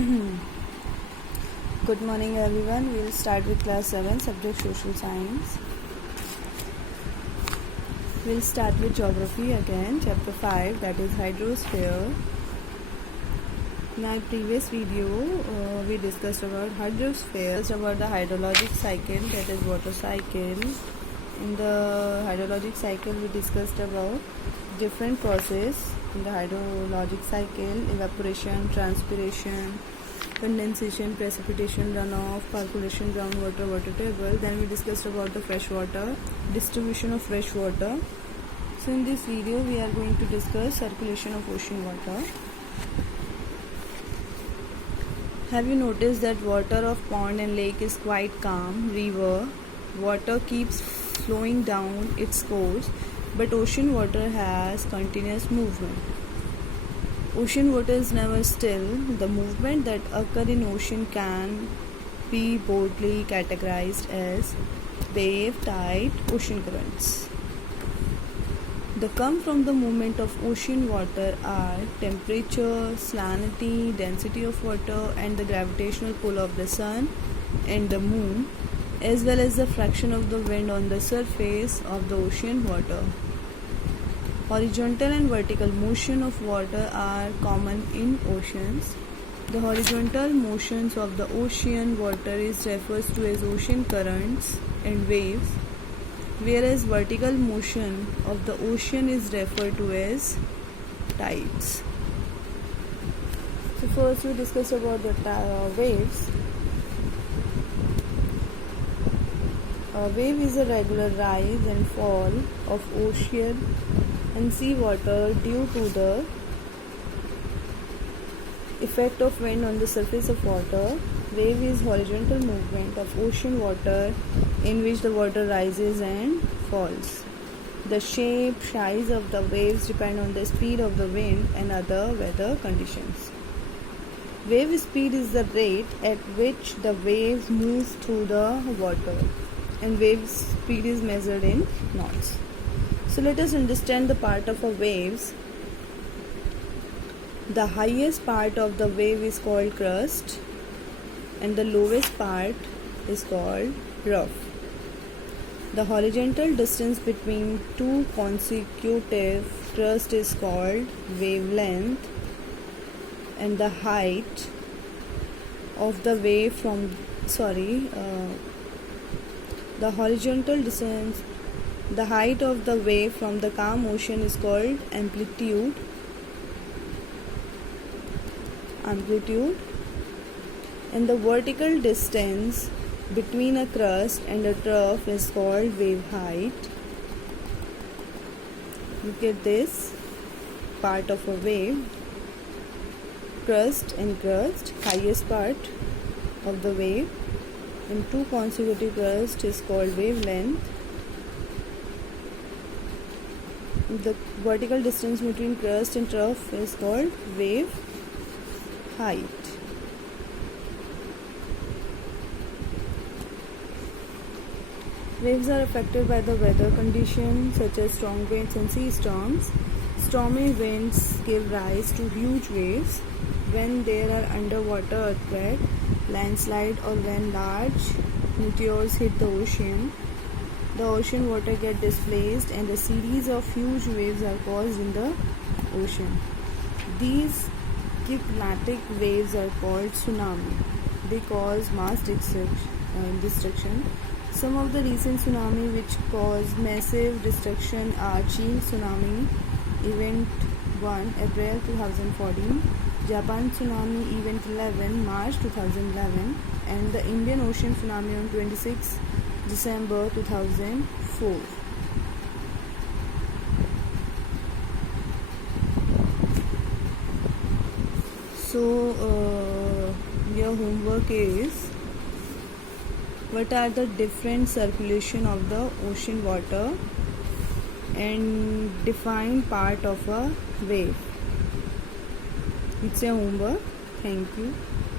Good morning everyone. We will start with class 7 subject social science. We will start with geography again, chapter 5, that is hydrosphere. In our previous video we discussed about hydrosphere, about the hydrologic cycle, that is water cycle. In the hydrologic cycle we discussed about different process in the hydrologic cycle: evaporation, transpiration, condensation, precipitation, runoff, percolation, groundwater, water table. Then we discussed about the fresh water, distribution of fresh water. So in this video we are going to discuss circulation of ocean water. Have you noticed that water of pond and lake is quite calm? River water keeps flowing down its course, but ocean water has continuous movement. Ocean water is never still. The movement that occur in ocean can be broadly categorized as wave, tide, ocean currents. The come from the movement of ocean water are temperature, salinity, density of water, and the gravitational pull of the sun and the moon, as well as the fraction of the wind on the surface of the ocean water. Horizontal and vertical motion of water are common in oceans. The horizontal motions of the ocean water is refers to as ocean currents and waves, whereas vertical motion of the ocean is referred to as tides. So first we discuss about the waves. A wave is a regular rise and fall of ocean and sea water due to the effect of wind on the surface of water. Wave is horizontal movement of ocean water in which the water rises and falls. The shape, size of the waves depend on the speed of the wind and other weather conditions. Wave speed is the rate at which the waves move through the water, and wave speed is measured in knots. So let us understand the part of a waves. The highest part of the wave is called crest and the lowest part is called trough. The horizontal distance between two consecutive crests is called wavelength, and the height of the wave from the horizontal distance, the height of the wave from the calm ocean is called amplitude, and the vertical distance between a crest and a trough is called wave height. Look at this part of a wave: crest and crest, highest part of the wave, and two consecutive crests is called wavelength. The vertical distance between crest and trough is called wave height. Waves are affected by the weather conditions such as strong winds and sea storms. Stormy winds give rise to huge waves. When there are underwater earthquake, landslide, or when large meteors hit the ocean water get displaced and a series of huge waves are caused in the ocean. These climatic waves are called tsunami. They cause mass destruction. Some of the recent tsunami which caused massive destruction are Chile tsunami event 1 April 2014, Japan tsunami event 11 March 2011, and the Indian Ocean tsunami on 26 December 2004. So your homework is, what are the different circulation of the ocean water and define part of a wave. It's your homework. Thank you.